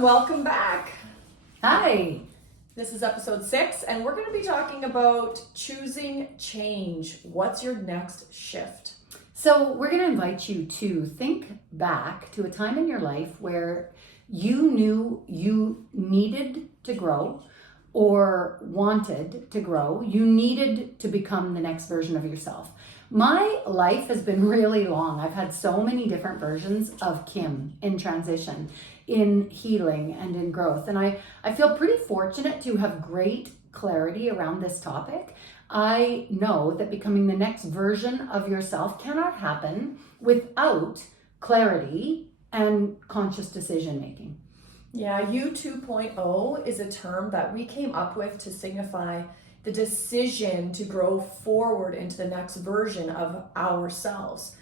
everyone, welcome back. Hi. This is episode 6, and we're going to be talking about choosing change. What's your next shift? So we're going to invite you to think back to a time in your life where you knew you needed to grow or wanted to grow. You needed to become the next version of yourself. My life has been really long. I've had so many different versions of Kim in transition, in healing, and in growth. And I feel pretty fortunate to have great clarity around this topic. I know that becoming the next version of yourself cannot happen without clarity and conscious decision making. Yeah, You 2.0 is a term that we came up with to signify the decision to grow forward into the next version of ourselves.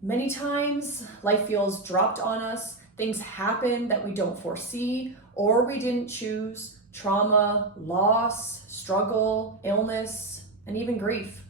Many times, life feels dropped on us. Things happen that we don't foresee or we didn't choose. Trauma, loss, struggle, illness, and even grief.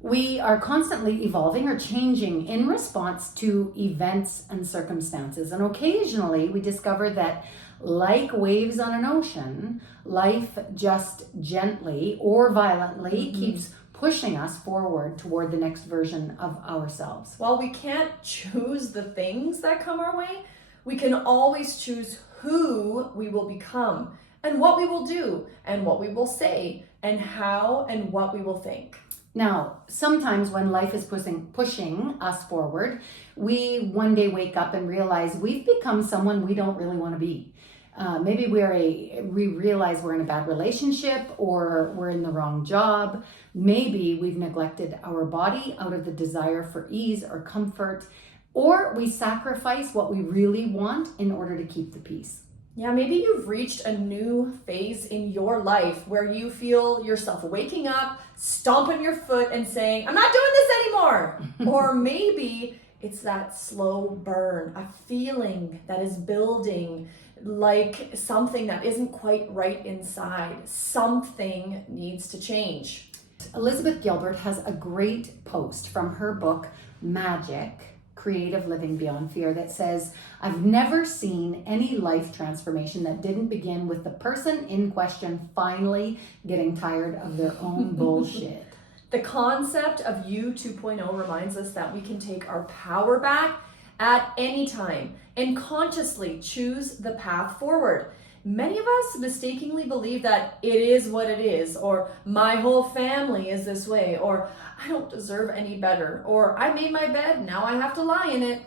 We are constantly evolving or changing in response to events and circumstances. And occasionally we discover that, like waves on an ocean, life just gently or violently keeps pushing us forward toward the next version of ourselves. While we can't choose the things that come our way, we can always choose who we will become and what we will do and what we will say and how and what we will think. Now, sometimes when life is pushing us forward, we one day wake up and realize we've become someone we don't really want to be. Maybe we realize we're in a bad relationship or we're in the wrong job. Maybe we've neglected our body out of the desire for ease or comfort, or we sacrifice what we really want in order to keep the peace. Yeah, maybe you've reached a new phase in your life where you feel yourself waking up, stomping your foot and saying, I'm not doing this anymore. Or maybe it's that slow burn, a feeling that is building, like something that isn't quite right inside. Something needs to change. Elizabeth Gilbert has a great post from her book, Magic, Creative Living Beyond Fear, that says, I've never seen any life transformation that didn't begin with the person in question finally getting tired of their own bullshit. The concept of You 2.0 reminds us that we can take our power back at any time and consciously choose the path forward. Many of us mistakenly believe that it is what it is, or my whole family is this way, or I don't deserve any better, or I made my bed, now I have to lie in it.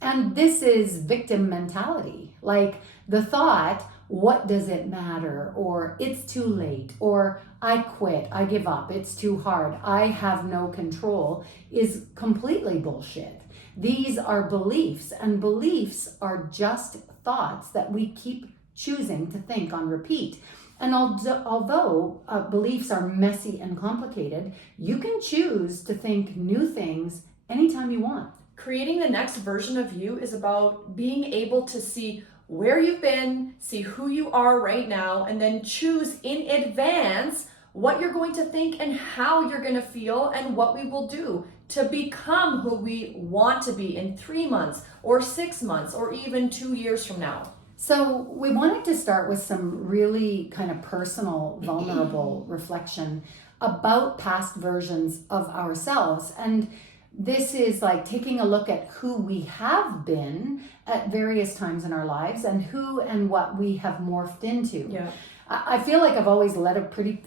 And this is victim mentality. Like the thought, what does it matter? Or it's too late, or I quit, I give up, it's too hard, I have no control, is completely bullshit. These are beliefs, and beliefs are just thoughts that we keep choosing to think on repeat. And although beliefs are messy and complicated, you can choose to think new things anytime you want. Creating the next version of you is about being able to see where you've been, see who you are right now, and then choose in advance what you're going to think and how you're going to feel and what we will do to become who we want to be in 3 months or 6 months or even 2 years from now. So we wanted to start with some really kind of personal, vulnerable reflection about past versions of ourselves. And this is like taking a look at who we have been at various times in our lives and who and what we have morphed into. Yeah. I feel like I've always led a pretty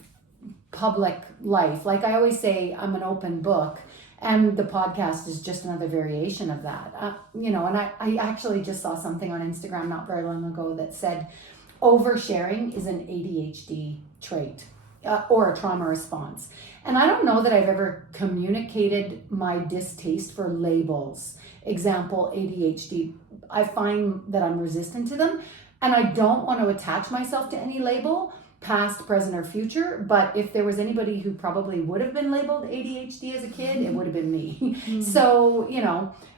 public life. Like I always say, I'm an open book. And the podcast is just another variation of that. And I actually just saw something on Instagram not very long ago that said oversharing is an ADHD trait or a trauma response. And I don't know that I've ever communicated my distaste for labels. Example, ADHD. I find that I'm resistant to them and I don't want to attach myself to any label, past, present, or future. But if there was anybody who probably would have been labeled ADHD as a kid, it would have been me. So,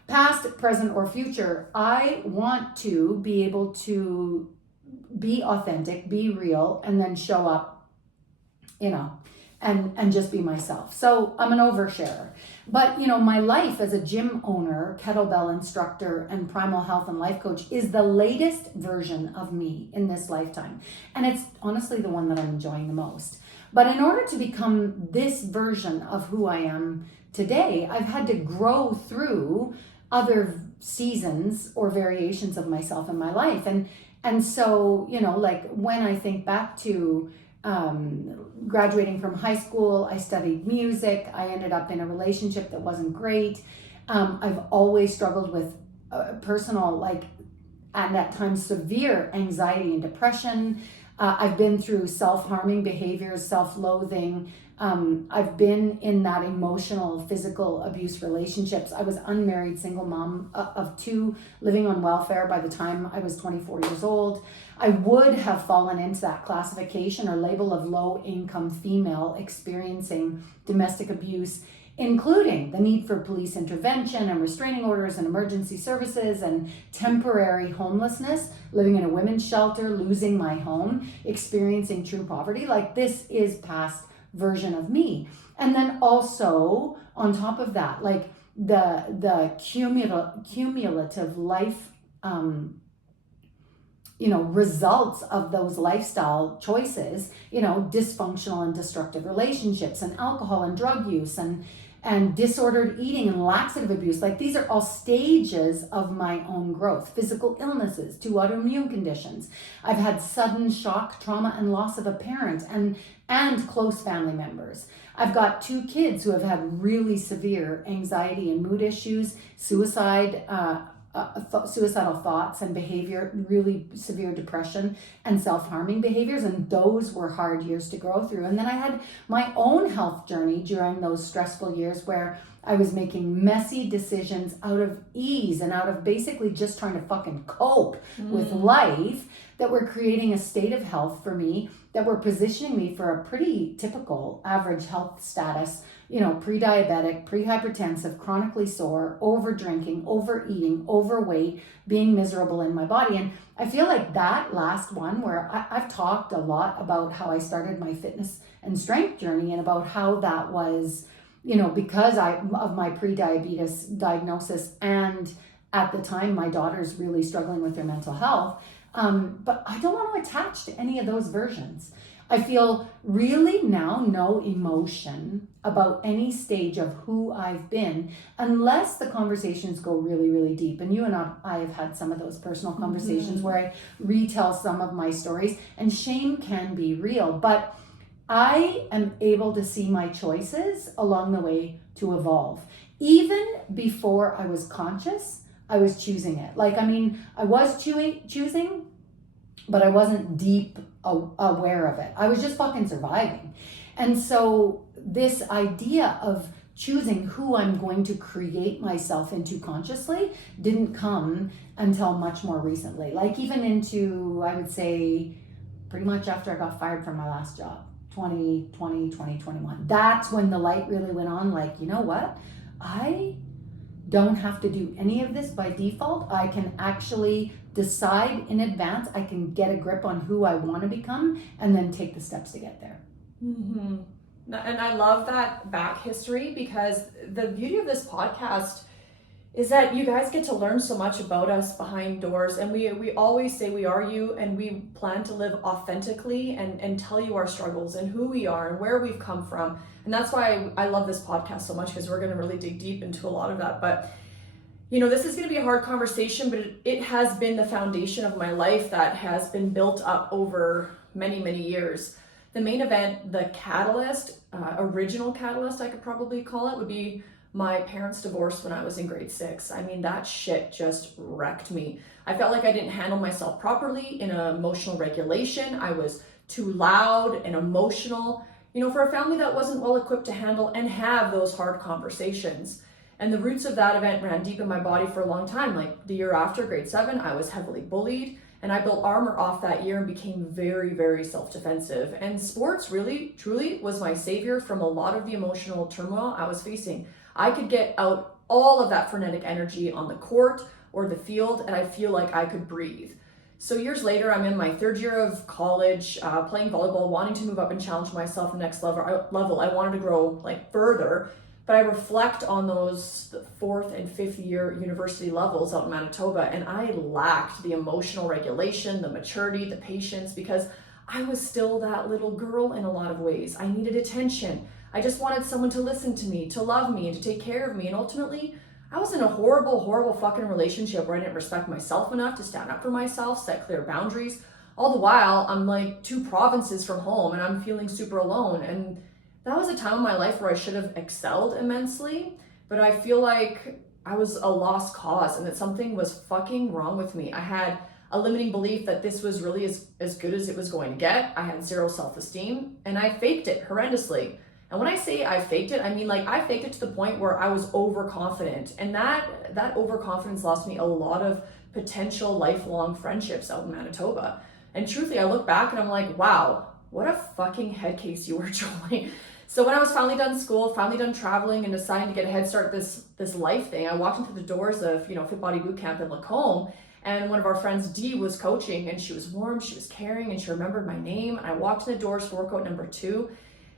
past, present, or future, I want to be able to be authentic, be real, and then show up, and just be myself. So I'm an oversharer. But my life as a gym owner, kettlebell instructor, and primal health and life coach is the latest version of me in this lifetime. And it's honestly the one that I'm enjoying the most. But in order to become this version of who I am today, I've had to grow through other seasons or variations of myself in my life. And so, like when I think back to graduating from high school, I studied music. I ended up in a relationship that wasn't great. I've always struggled with personal, and at times severe anxiety and depression. I've been through self-harming behaviors, self-loathing. I've been in that emotional, physical abuse relationships. I was unmarried, single mom of 2, living on welfare by the time I was 24 years old. I would have fallen into that classification or label of low-income female experiencing domestic abuse, including the need for police intervention and restraining orders and emergency services and temporary homelessness, living in a women's shelter, losing my home, experiencing true poverty. This is past version of me. And then also on top of that, the cumulative life results of those lifestyle choices, dysfunctional and destructive relationships and alcohol and drug use and disordered eating and laxative abuse. These are all stages of my own growth. Physical illnesses, 2 autoimmune conditions. I've had sudden shock, trauma, and loss of a parent and close family members. I've got 2 kids who have had really severe anxiety and mood issues, suicidal thoughts and behavior, really severe depression and self-harming behaviors. And those were hard years to grow through. And then I had my own health journey during those stressful years where I was making messy decisions out of ease and out of basically just trying to fucking cope with life that were creating a state of health for me that were positioning me for a pretty typical average health status, pre-diabetic, pre-hypertensive, chronically sore, over drinking, overeating, overweight, being miserable in my body. And I feel like that last one where I've talked a lot about how I started my fitness and strength journey and about how that was, because of my pre-diabetes diagnosis and at the time my daughter's really struggling with her mental health. But I don't want to attach to any of those versions. I feel really now no emotion about any stage of who I've been unless the conversations go really, really deep. And you and I have had some of those personal conversations where I retell some of my stories, and shame can be real. But I am able to see my choices along the way to evolve. Even before I was conscious, I was choosing it. I was choosing, but I wasn't deep aware of it. I was just fucking surviving. And so this idea of choosing who I'm going to create myself into consciously didn't come until much more recently. Even into, I would say, pretty much after I got fired from my last job, 2020, 2021. That's when the light really went on. You know what? I don't have to do any of this by default. I can actually decide in advance. I can get a grip on who I want to become and then take the steps to get there. Mm-hmm. And I love that back history, because the beauty of this podcast is that you guys get to learn so much about us behind doors. And we always say we are you, and we plan to live authentically and tell you our struggles and who we are and where we've come from. And that's why I love this podcast so much, because we're going to really dig deep into a lot of that. But this is going to be a hard conversation, but it has been the foundation of my life that has been built up over many, many years. The main event, the catalyst, original catalyst, I could probably call it, would be my parents' divorce when I was in grade 6. I mean, that shit just wrecked me. I felt like I didn't handle myself properly in emotional regulation. I was too loud and emotional, for a family that wasn't well equipped to handle and have those hard conversations. And the roots of that event ran deep in my body for a long time. The year after, grade 7, I was heavily bullied, and I built armor off that year and became very, very self-defensive. And sports really, truly was my savior from a lot of the emotional turmoil I was facing. I could get out all of that frenetic energy on the court or the field, and I feel like I could breathe. So years later, I'm in my third year of college, playing volleyball, wanting to move up and challenge myself the next level. I wanted to grow like further, but I reflect on those fourth and fifth year university levels out in Manitoba, and I lacked the emotional regulation, the maturity, the patience, because I was still that little girl in a lot of ways. I needed attention. I just wanted someone to listen to me, to love me, and to take care of me. And ultimately, I was in a horrible fucking relationship where I didn't respect myself enough to stand up for myself, set clear boundaries. All the while, I'm like 2 provinces from home and I'm feeling super alone. And that was a time in my life where I should have excelled immensely, but I feel like I was a lost cause and that something was fucking wrong with me. I had a limiting belief that this was really as good as it was going to get. I had 0 self-esteem and I faked it horrendously. And when I say I faked it, I mean like I faked it to the point where I was overconfident. And that overconfidence lost me a lot of potential lifelong friendships out in Manitoba. And truthfully, I look back and I'm like, wow, what a fucking head case you were, Jolie. So when I was finally done school, finally done traveling and deciding to get a head start this life thing, I walked into the doors of, Fit Body Boot Camp in Lacombe, and one of our friends, Dee, was coaching, and she was warm, she was caring, and she remembered my name. And I walked in the doors for workout number 2.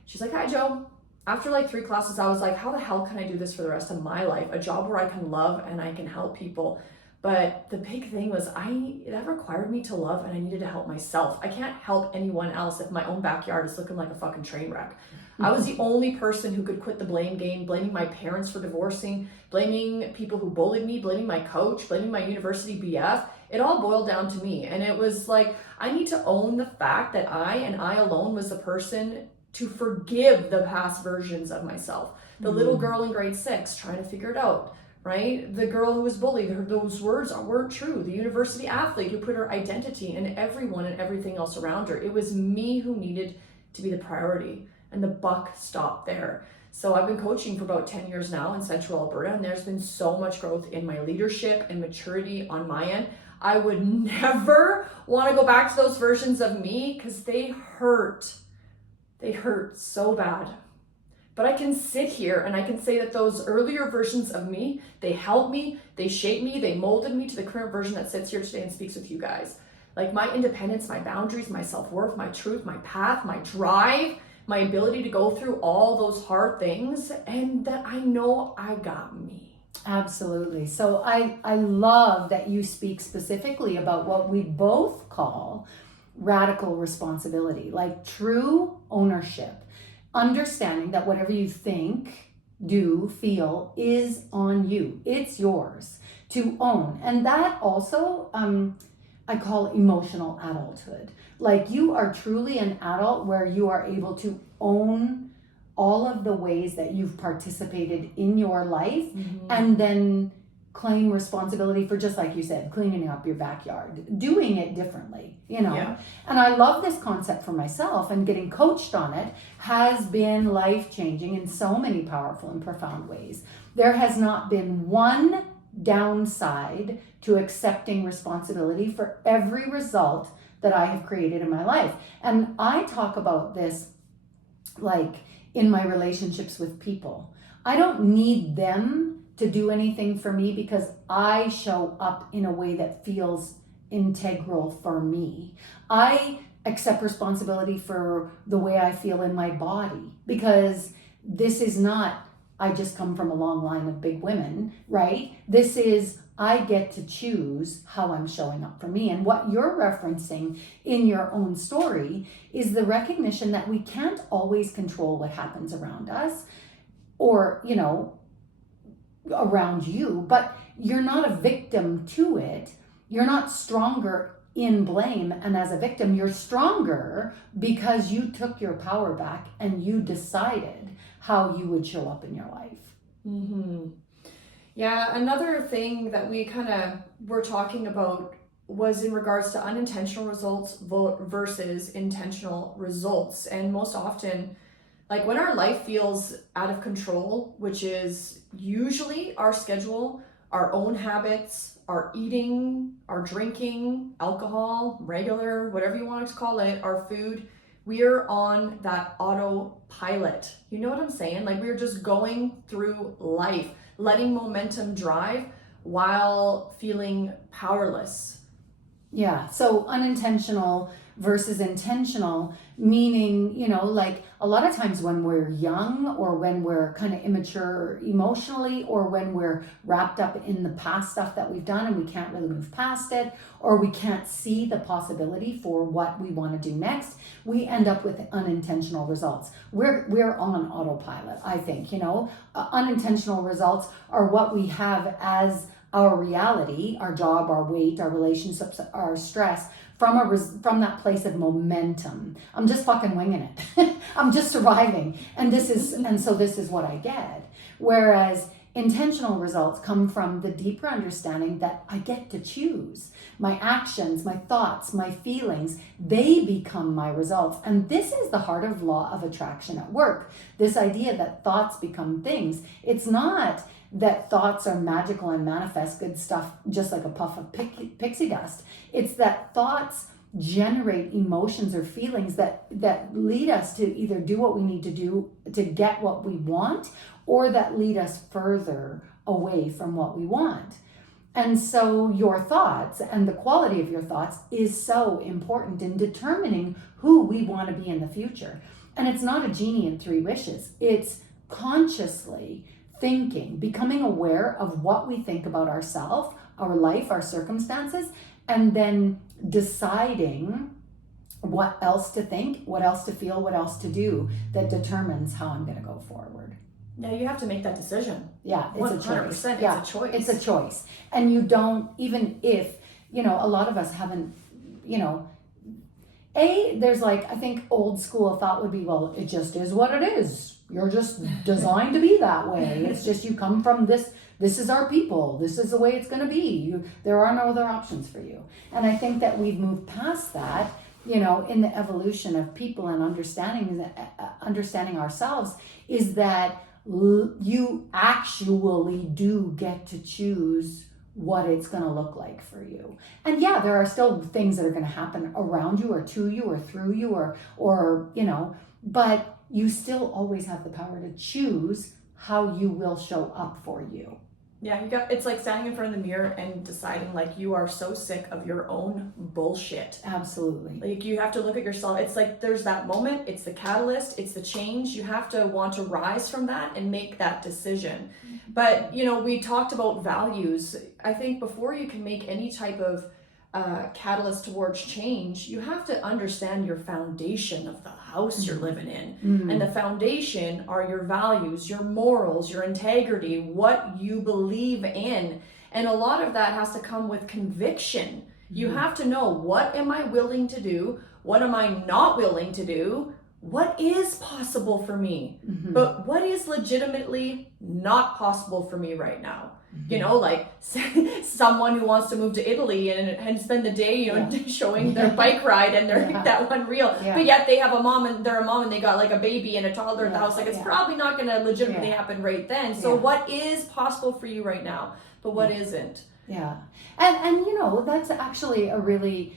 She's like, hi, Joe. After like 3 classes, I was like, how the hell can I do this for the rest of my life? A job where I can love and I can help people. But the big thing was that required me to love, and I needed to help myself. I can't help anyone else if my own backyard is looking like a fucking train wreck. I was the only person who could quit the blame game, blaming my parents for divorcing, blaming people who bullied me, blaming my coach, blaming my university BF. It all boiled down to me. And it was like, I need to own the fact that I and I alone was the person to forgive the past versions of myself. The little girl in grade 6 trying to figure it out, right? The girl who was bullied, those words weren't true. The university athlete who put her identity in everyone and everything else around her. It was me who needed to be the priority. And the buck stopped there. So I've been coaching for about 10 years now in Central Alberta, and there's been so much growth in my leadership and maturity on my end. I would never want to go back to those versions of me because they hurt. They hurt so bad. But I can sit here and I can say that those earlier versions of me, they helped me, they shaped me, they molded me to the current version that sits here today and speaks with you guys. Like my independence, my boundaries, my self-worth, my truth, my path, my drive, my ability to go through all those hard things, and that I know I got me. Absolutely. So I love that you speak specifically about what we both call radical responsibility, like true ownership, understanding that whatever you think, do, feel is on you. It's yours to own. And that also, I call emotional adulthood. Like you are truly an adult where you are able to own all of the ways that you've participated in your life and then claim responsibility for, just like you said, cleaning up your backyard, doing it differently, Yeah. And I love this concept for myself, and getting coached on it has been life-changing in so many powerful and profound ways. There has not been one downside to accepting responsibility for every result that I have created in my life. And I talk about this like in my relationships with people. I don't need them to do anything for me because I show up in a way that feels integral for me. I accept responsibility for the way I feel in my body because this is not, I just come from a long line of big women, right? This is, I get to choose how I'm showing up for me. And what you're referencing in your own story is the recognition that we can't always control what happens around us or, around you, but you're not a victim to it. You're not stronger in blame. And as a victim, you're stronger because you took your power back and you decided how you would show up in your life. Mm-hmm. Yeah, another thing that we kind of were talking about was in regards to unintentional results versus intentional results. And most often, like when our life feels out of control, which is usually our schedule, our own habits, our eating, our drinking, alcohol, regular, whatever you want to call it, our food, we are on that autopilot. You know what I'm saying? Like we're just going through life, letting momentum drive while feeling powerless. Yeah. So unintentional versus intentional, meaning, like a lot of times when we're young or when we're kind of immature emotionally or when we're wrapped up in the past stuff that we've done and we can't really move past it or we can't see the possibility for what we want to do next, we end up with unintentional results. We're on autopilot, I think, unintentional results are what we have as our reality, our job, our weight, our relationships, our stress from that place of momentum. I'm just fucking winging it. I'm just surviving. And so this is what I get. Whereas intentional results come from the deeper understanding that I get to choose. My actions, my thoughts, my feelings, they become my results. And this is the heart of law of attraction at work. This idea that thoughts become things. It's not that thoughts are magical and manifest good stuff just like a puff of pixie dust. It's that thoughts generate emotions or feelings that lead us to either do what we need to do to get what we want or that lead us further away from what we want. And so your thoughts and the quality of your thoughts is so important in determining who we want to be in the future. And it's not a genie in 3 wishes. It's consciously thinking, becoming aware of what we think about ourselves, our life, our circumstances, and then deciding what else to think, what else to feel, what else to do that determines how I'm going to go forward. Yeah, you have to make that decision. Yeah, it's 100%. It's Yeah, a choice. It's a choice. And you don't, even if, a lot of us haven't, there's I think old school thought would be, well, it just is what it is. You're just designed to be that way. It's just you come from this is our people. This is the way it's going to be. There are no other options for you. And I think that we've moved past that, in the evolution of people and understanding ourselves is that you actually do get to choose what it's going to look like for you. And yeah, there are still things that are going to happen around you or to you or through you or but you still always have the power to choose how you will show up for you. Yeah, it's like standing in front of the mirror and deciding you are so sick of your own bullshit. Absolutely. You have to look at yourself. It's there's that moment, it's the catalyst, it's the change. You have to want to rise from that and make that decision. But, we talked about values. I think before you can make any type of catalyst towards change, you have to understand your foundation of the house you're living in. And the foundation are your values, your morals, your integrity, what you believe in. And a lot of that has to come with conviction. You have to know, what am I willing to do? What am I not willing to do? What is possible for me? But what is legitimately not possible for me right now? Someone who wants to move to Italy and spend the day, showing their bike ride and their that one reel. Yeah. But yet they have a mom and they got a baby and a toddler at the house. It's probably not going to legitimately happen right then. So what is possible for you right now? But what isn't? Yeah. And that's actually a really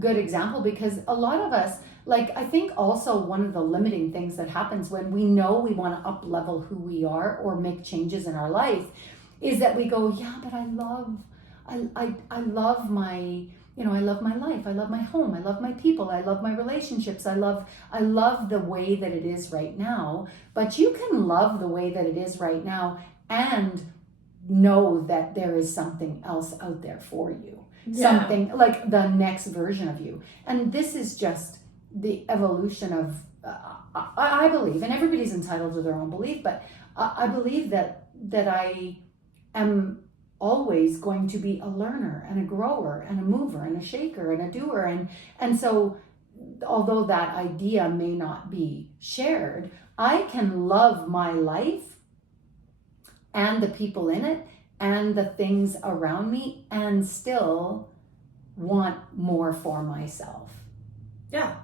good example, because a lot of us, I think also one of the limiting things that happens when we know we want to up level who we are or make changes in our life is that we go, yeah, but I love my, I love my life. I love my home. I love my people. I love my relationships. I love the way that it is right now. But you can love the way that it is right now and know that there is something else out there for you. Yeah. Something like the next version of you. And this is just the evolution of, I believe, and everybody's entitled to their own belief, but I believe that I am always going to be a learner and a grower and a mover and a shaker and a doer. And so although that idea may not be shared, I can love my life and the people in it and the things around me and still want more for myself. Yeah.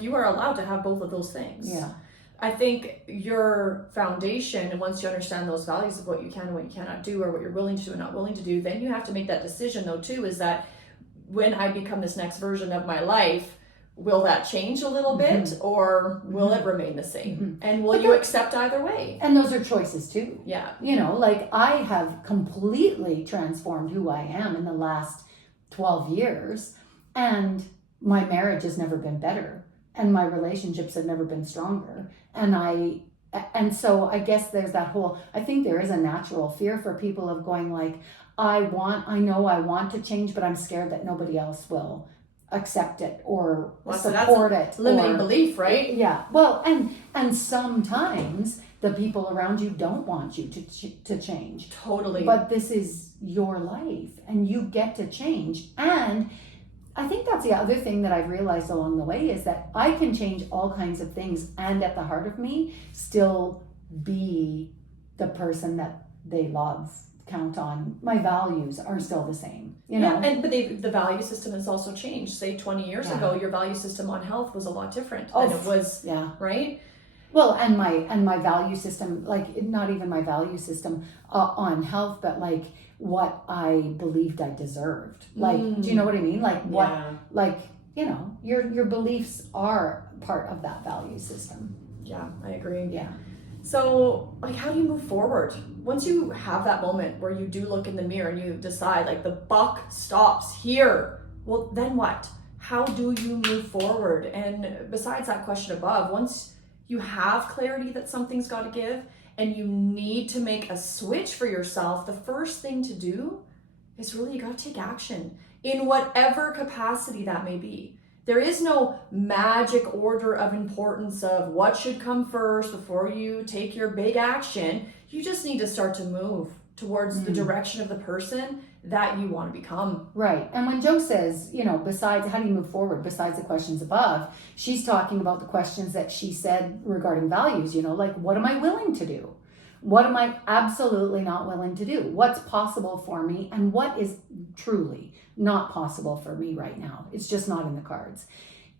You are allowed to have both of those things. Yeah. I think your foundation, and once you understand those values of what you can and what you cannot do, or what you're willing to do and not willing to do, then you have to make that decision though too, is that when I become this next version of my life, will that change a little bit or will it remain the same? And will you accept either way? And those are choices too. Yeah. I have completely transformed who I am in the last 12 years. And my marriage has never been better, and my relationships have never been stronger. And so I guess there's that whole, I think there is a natural fear for people of going like, I know I want to change, but I'm scared that nobody else will accept it or support it. Limiting belief, right? Yeah. Well, and sometimes the people around you don't want you to change. Totally. But this is your life and you get to change. And I think that's the other thing that I've realized along the way is that I can change all kinds of things and at the heart of me still be the person that they love, count on. My values are still the same, you know? But the value system has also changed. Say 20 years ago, your value system on health was a lot different than it was, right? Well, and my value system, like not even my value system on health, but like what I believed I deserved. Like, do you know what I mean? Like what, like, you know, your beliefs are part of that value system. Yeah, I agree. Yeah. So, like, how do you move forward? Once you have that moment where you do look in the mirror and you decide, like, the buck stops here, well, then what? How do you move forward? And besides that question above, once you have clarity that something's got to give and you need to make a switch for yourself, the first thing to do is really you got to take action in whatever capacity that may be. There is no magic order of importance of what should come first before you take your big action. You just need to start to move towards the direction of the person that you want to become. Right. And when Jo says, you know, besides, how do you move forward besides the questions above, she's talking about the questions that she said regarding values, you know, like, what am I willing to do? What am I absolutely not willing to do? What's possible for me and what is truly not possible for me right now? It's just not in the cards.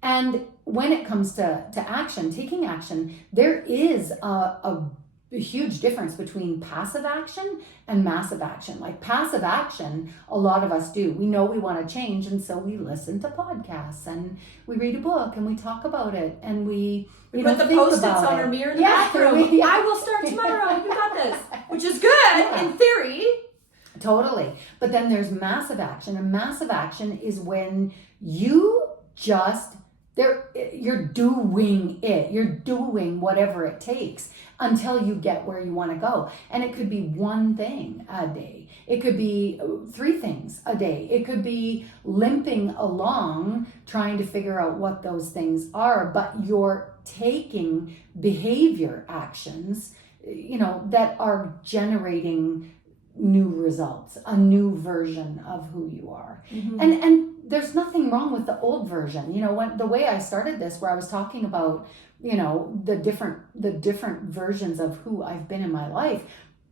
And when it comes to action, taking action, there is a huge difference between passive action and massive action. Like passive action, a lot of us do. We know we want to change, and so we listen to podcasts and we read a book and we talk about it and we put the post-its on our mirror in the bathroom. I will start tomorrow. You got this. Which is good in theory. Totally. But then there's massive action, and massive action is when you just you're doing it. You're doing whatever it takes until you get where you want to go. And it could be one thing a day. It could be 3 things a day. It could be limping along trying to figure out what those things are, but you're taking behavior actions, you know, that are generating new results, a new version of who you are. Mm-hmm. And there's nothing wrong with the old version. You know, when the way I started this, where I was talking about, you know, the different versions of who I've been in my life,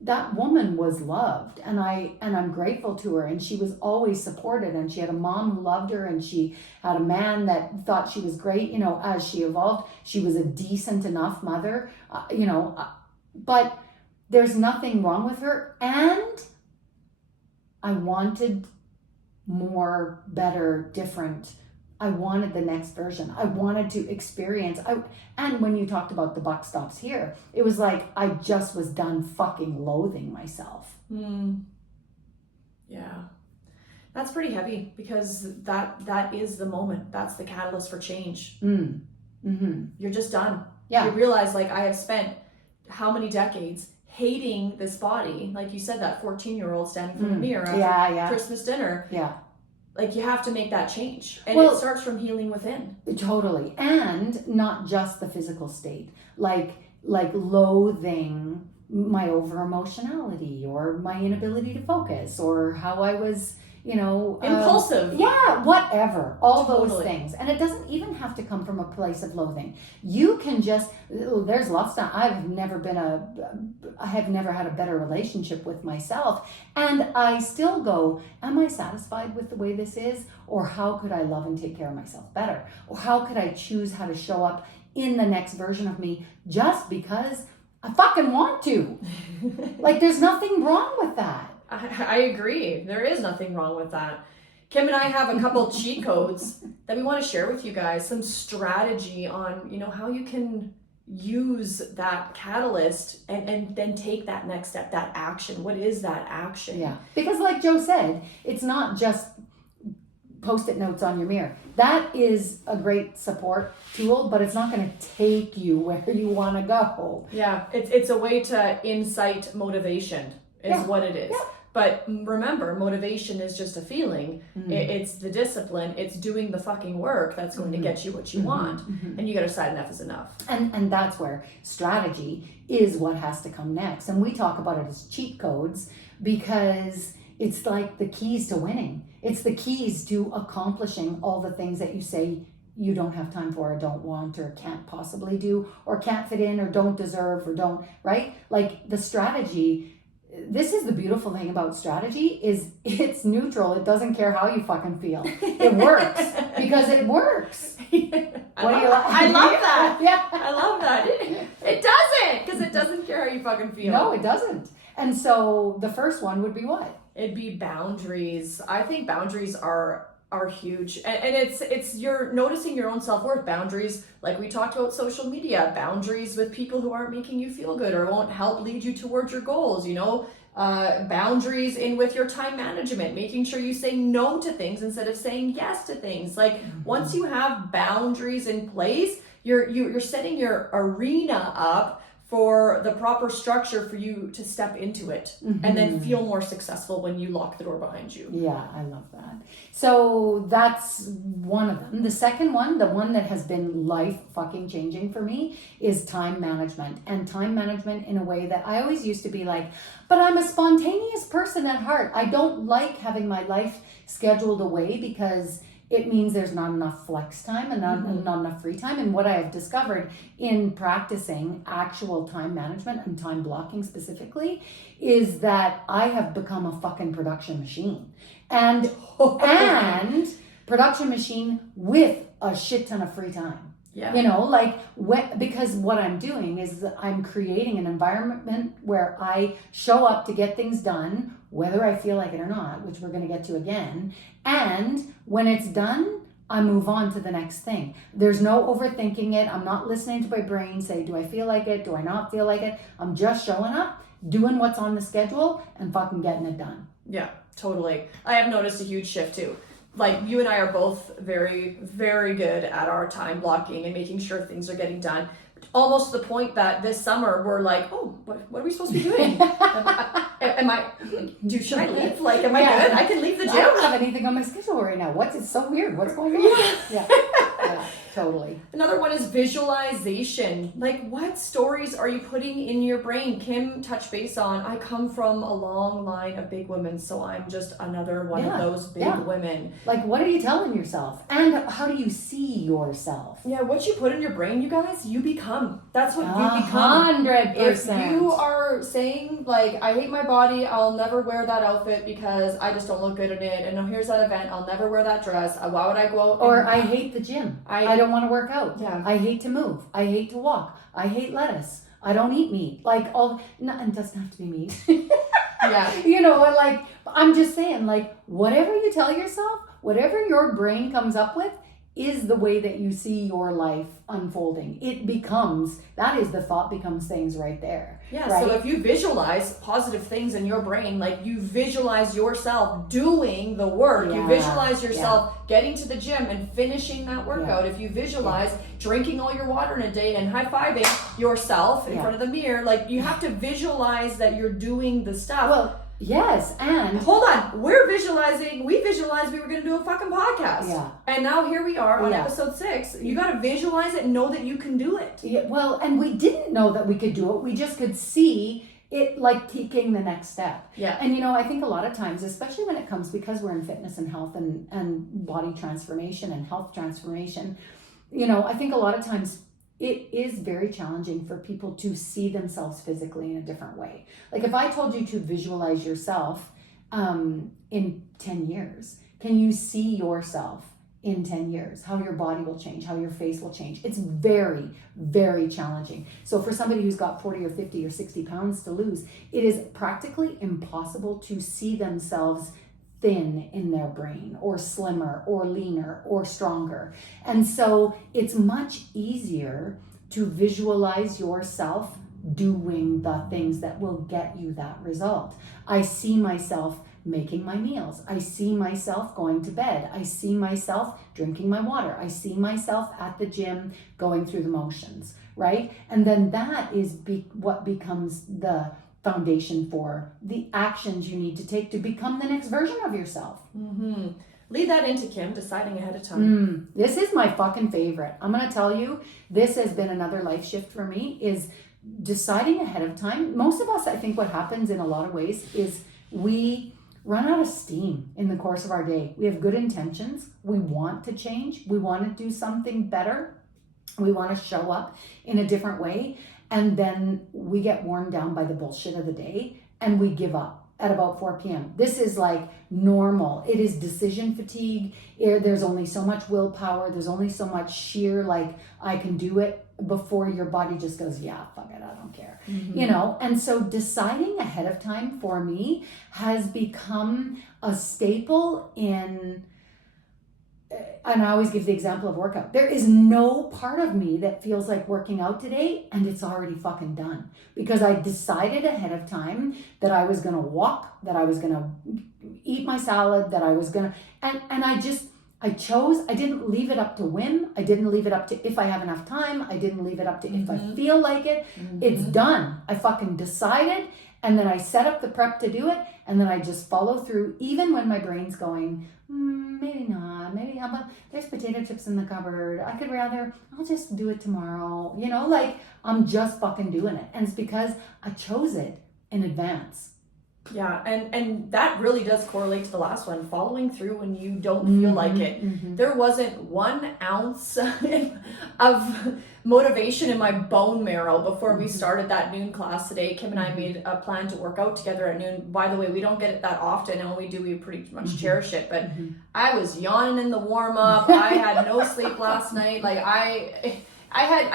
that woman was loved, and I'm grateful to her, and she was always supported, and she had a mom who loved her, and she had a man that thought she was great. You know, as she evolved, she was a decent enough mother, but there's nothing wrong with her. And I wanted more, better, different. I wanted the next version. I wanted to experience. And when you talked about the buck stops here, it was like I just was done fucking loathing myself. Yeah. That's pretty heavy, because that is the moment. That's the catalyst for change. Mm-hmm. You're just done. Yeah. You realize, like, I have spent how many decades hating this body, like you said, that 14-year-old standing from the mirror after Christmas dinner. Yeah. Like, you have to make that change. And it starts from healing within. Totally. And not just the physical state. Like loathing my over emotionality or my inability to focus or how I was, you know, impulsive. Whatever. All those things. And it doesn't even have to come from a place of loathing. You can just, there's lots of, I have never had a better relationship with myself. And I still go, am I satisfied with the way this is? Or how could I love and take care of myself better? Or how could I choose how to show up in the next version of me just because I fucking want to? Like, there's nothing wrong with that. I agree. There is nothing wrong with that. Kim and I have a couple cheat codes that we want to share with you guys. Some strategy on, you know, how you can use that catalyst and then take that next step, that action. What is that action? Yeah. Because like Jo said, it's not just Post-it notes on your mirror. That is a great support tool, but it's not going to take you where you want to go. Yeah, it's a way to incite motivation is what it is. Yeah. But remember, motivation is just a feeling. It's the discipline. It's doing the fucking work that's going to get you what you want. And you got to decide enough is enough. And that's where strategy is what has to come next. And we talk about it as cheat codes because it's like the keys to winning. It's the keys to accomplishing all the things that you say you don't have time for or don't want or can't possibly do or can't fit in or don't deserve or don't, right? Like the strategy. This is the beautiful thing about strategy is it's neutral. It doesn't care how you fucking feel. It works because it works. I love that. Yeah. I love that. It doesn't because it doesn't care how you fucking feel. No, it doesn't. And so the first one would be what? It'd be boundaries. I think boundaries are huge, and it's you're noticing your own self-worth. Boundaries, like we talked about social media, boundaries with people who aren't making you feel good or won't help lead you towards your goals, boundaries in with your time management, making sure you say no to things instead of saying yes to things. Like once you have boundaries in place, you're setting your arena up for the proper structure for you to step into it and then feel more successful when you lock the door behind you. Yeah, I love that. So that's one of them. The second one, the one that has been life fucking changing for me, is time management. And time management in a way that I always used to be like, but I'm a spontaneous person at heart. I don't like having my life scheduled away because it means there's not enough flex time and not enough free time. And what I have discovered in practicing actual time management and time blocking specifically is that I have become a fucking production machine. And production machine with a shit ton of free time. Yeah. Because what I'm doing is I'm creating an environment where I show up to get things done, whether I feel like it or not, which we're going to get to again. And when it's done, I move on to the next thing. There's no overthinking it. I'm not listening to my brain say, do I feel like it? Do I not feel like it? I'm just showing up, doing what's on the schedule and fucking getting it done. Yeah, totally. I have noticed a huge shift too. Like you and I are both very, very good at our time blocking and making sure things are getting done. Almost to the point that this summer we're like, oh, what are we supposed to be doing? Should I leave? Like, am I good? I can leave the gym. I don't have anything on my schedule right now. It's so weird. What's going on? Yeah, totally. Another one is visualization. Like, what stories are you putting in your brain? Kim touched base on, I come from a long line of big women, so I'm just another one of those big women. Like, what are you telling yourself? And how do you see yourself? Yeah, what you put in your brain, you guys, you become. That's what you become. 100%. If you are saying, like, I hate my body, I'll never wear that outfit because I just don't look good in it, and now here's that event, I'll never wear that dress, why would I go out? Or I hate the gym. I don't want to work out. Yeah. I hate to move. I hate to walk. I hate lettuce. I don't eat meat. Like it doesn't have to be meat. Yeah. I'm just saying, like, whatever you tell yourself, whatever your brain comes up with is the way that you see your life unfolding. That is the thought becomes things right there. Yeah, right? So if you visualize positive things in your brain, like you visualize yourself doing the work, you visualize yourself getting to the gym and finishing that workout. If you visualize drinking all your water in a day and high-fiving yourself in front of the mirror, like you have to visualize that you're doing the stuff. Well, yes, and hold on, we visualized we were going to do a fucking podcast. Yeah. And now here we are on episode 6. You got to visualize it and know that you can do it. Yeah, well, and we didn't know that we could do it. We just could see it like taking the next step. Yeah. And I think a lot of times, especially when it comes, because we're in fitness and health and body transformation and health transformation, I think a lot of times it is very challenging for people to see themselves physically in a different way. Like if I told you to visualize yourself in 10 years, can you see yourself in 10 years, how your body will change, how your face will change? It's very, very challenging. So for somebody who's got 40 or 50 or 60 pounds to lose, it is practically impossible to see themselves thin in their brain or slimmer or leaner or stronger. And so it's much easier to visualize yourself doing the things that will get you that result. I see myself making my meals. I see myself going to bed. I see myself drinking my water. I see myself at the gym going through the motions, right? And then that is what becomes the foundation for the actions you need to take to become the next version of yourself. Mm-hmm. Lead that into Kim, deciding ahead of time. This is my fucking favorite. I'm going to tell you, this has been another life shift for me, is deciding ahead of time. Most of us, I think what happens in a lot of ways is we run out of steam in the course of our day. We have good intentions. We want to change. We want to do something better. We want to show up in a different way. And then we get worn down by the bullshit of the day and we give up at about 4 p.m. This is like normal. It is decision fatigue. There's only so much willpower. There's only so much sheer, like, I can do it, before your body just goes, yeah, fuck it, I don't care. You know? And so deciding ahead of time for me has become a staple in, and I always give the example of workout. There is no part of me that feels like working out today and it's already fucking done. Because I decided ahead of time that I was going to walk, that I was going to eat my salad, that I was going to, and I chose, I didn't leave it up to whim. I didn't leave it up to if I have enough time. I didn't leave it up to if I feel like it. It's done. I fucking decided, and then I set up the prep to do it, and then I just follow through, even when my brain's going, maybe not, maybe there's potato chips in the cupboard. I'll just do it tomorrow. You know, like, I'm just fucking doing it. And it's because I chose it in advance. Yeah, and that really does correlate to the last one, following through when you don't feel like it. There wasn't 1 ounce of motivation in my bone marrow before we started that noon class today. Kim and I made a plan to work out together at noon. By the way, we don't get it that often, and when we do, we pretty much cherish it. But I was yawning in the warm-up. I had no sleep last night. Like, I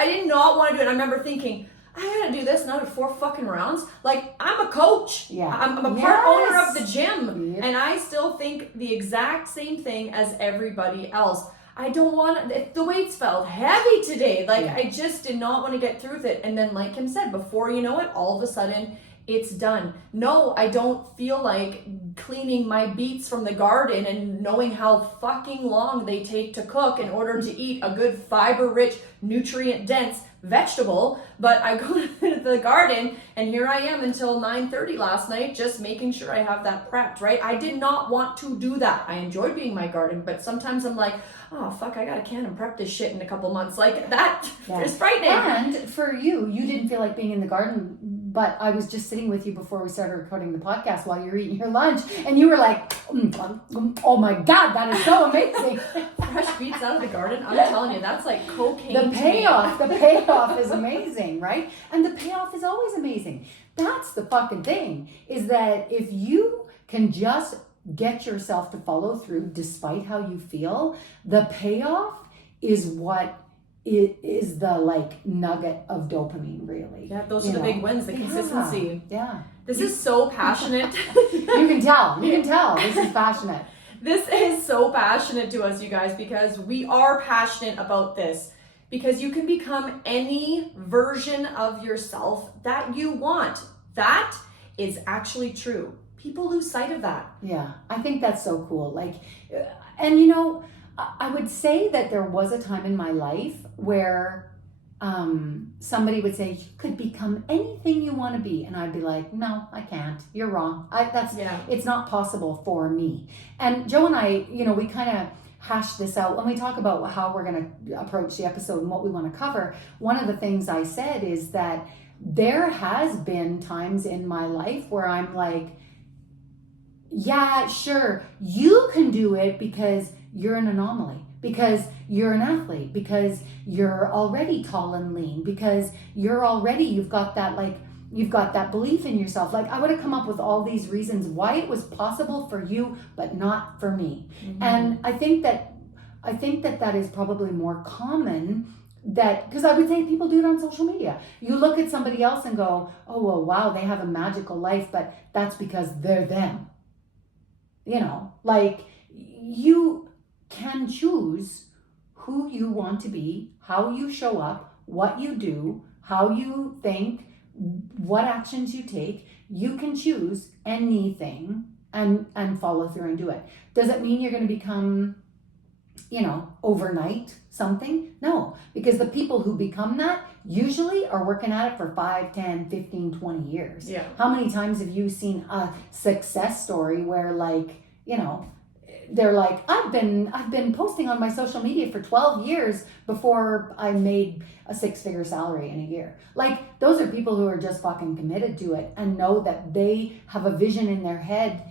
did not want to do it. I remember thinking, I gotta do this another 4 fucking rounds. Like, I'm a coach. Yeah. I'm a part owner of the gym. Yep. And I still think the exact same thing as everybody else. I don't want to, the weights felt heavy today. Like, I just did not want to get through with it. And then, like Kim said, before you know it, all of a sudden, it's done. No, I don't feel like cleaning my beets from the garden and knowing how fucking long they take to cook in order to eat a good fiber-rich, nutrient-dense vegetable. But I go to the garden and here I am until 9:30 last night, just making sure I have that prepped, right? I did not want to do that. I enjoyed being in my garden, but sometimes I'm like, oh fuck, I gotta can and prep this shit in a couple months. Like, that is frightening. And for you didn't feel like being in the garden, but I was just sitting with you before we started recording the podcast while you were eating your lunch, and you were like, oh my God, that is so amazing. Fresh beets out of the garden, I'm telling you, that's like cocaine. The payoff is amazing, right? And the payoff is always amazing. That's the fucking thing, is that if you can just get yourself to follow through despite how you feel, the payoff is what it is, the like nugget of dopamine, really. Yeah, those are the big wins, the consistency. Yeah. This is so passionate. You can tell this is passionate. This is so passionate to us, you guys, because we are passionate about this. Because you can become any version of yourself that you want. That is actually true. People lose sight of that. Yeah, I think that's so cool. Like, and you know, I would say that there was a time in my life where somebody would say, you could become anything you want to be. And I'd be like, no, I can't. You're wrong. It's not possible for me. And Joe and I, you know, we kind of hash this out when we talk about how we're going to approach the episode and what we want to cover. One of the things I said is that there has been times in my life where I'm like, yeah, sure, you can do it because you're an anomaly, because you're an athlete, because you're already tall and lean, because you've got that belief in yourself. Like, I would have come up with all these reasons why it was possible for you, but not for me. And I think that is probably more common, that because I would say people do it on social media. You look at somebody else and go, oh, well, wow, they have a magical life, but that's because they're them. You know, like, you can choose who you want to be, how you show up, what you do, how you think, what actions you take. You can choose anything, and follow through and do it. Does it mean you're going to become, overnight something? No, because the people who become that usually are working at it for 5, 10, 15, 20 years. Yeah. How many times have you seen a success story where they're like, I've been posting on my social media for 12 years before I made a 6-figure salary in a year. Like, those are people who are just fucking committed to it and know that they have a vision in their head,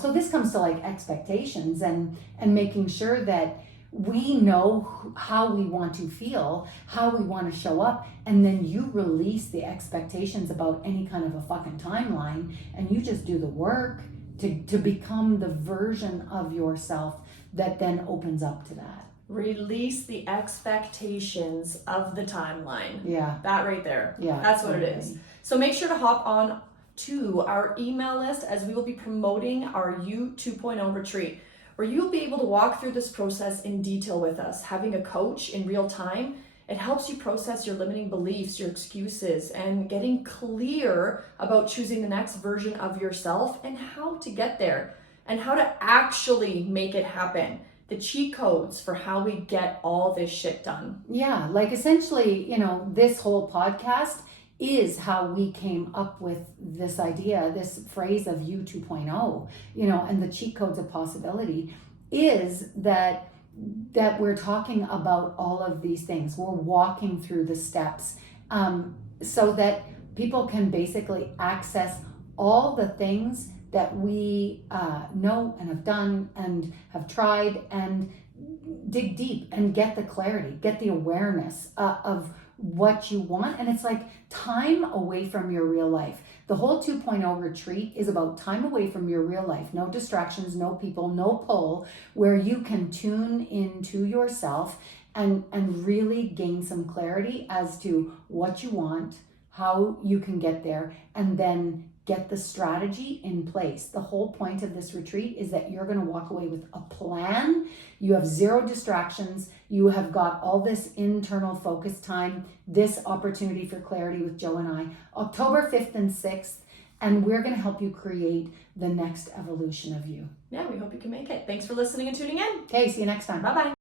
so this comes to like expectations and making sure that we know how we want to feel, how we want to show up, and then you release the expectations about any kind of a fucking timeline, and you just do the work to become the version of yourself that then opens up to that. Release the expectations of the timeline. Yeah. That right there. Yeah. That's what it is. So make sure to hop on to our email list, as we will be promoting our You 2.0 retreat, where you'll be able to walk through this process in detail with us. Having a coach in real time, it helps you process your limiting beliefs, your excuses, and getting clear about choosing the next version of yourself and how to get there and how to actually make it happen. The cheat codes for how we get all this shit done. Yeah, like essentially, this whole podcast is how we came up with this idea, this phrase of You 2.0, and the cheat codes of possibility is that we're talking about all of these things. We're walking through the steps so that people can basically access all the things that we know and have done and have tried, and dig deep and get the clarity, get the awareness of what you want. And it's like time away from your real life. The whole 2.0 retreat is about time away from your real life. No distractions, no people, no pull, where you can tune into yourself and really gain some clarity as to what you want, how you can get there, and then get the strategy in place. The whole point of this retreat is that you're going to walk away with a plan. You have 0 distractions. You have got all this internal focus time, this opportunity for clarity with Joe and I, October 5th and 6th, and we're going to help you create the next evolution of you. Yeah, we hope you can make it. Thanks for listening and tuning in. Okay, see you next time. Bye-bye.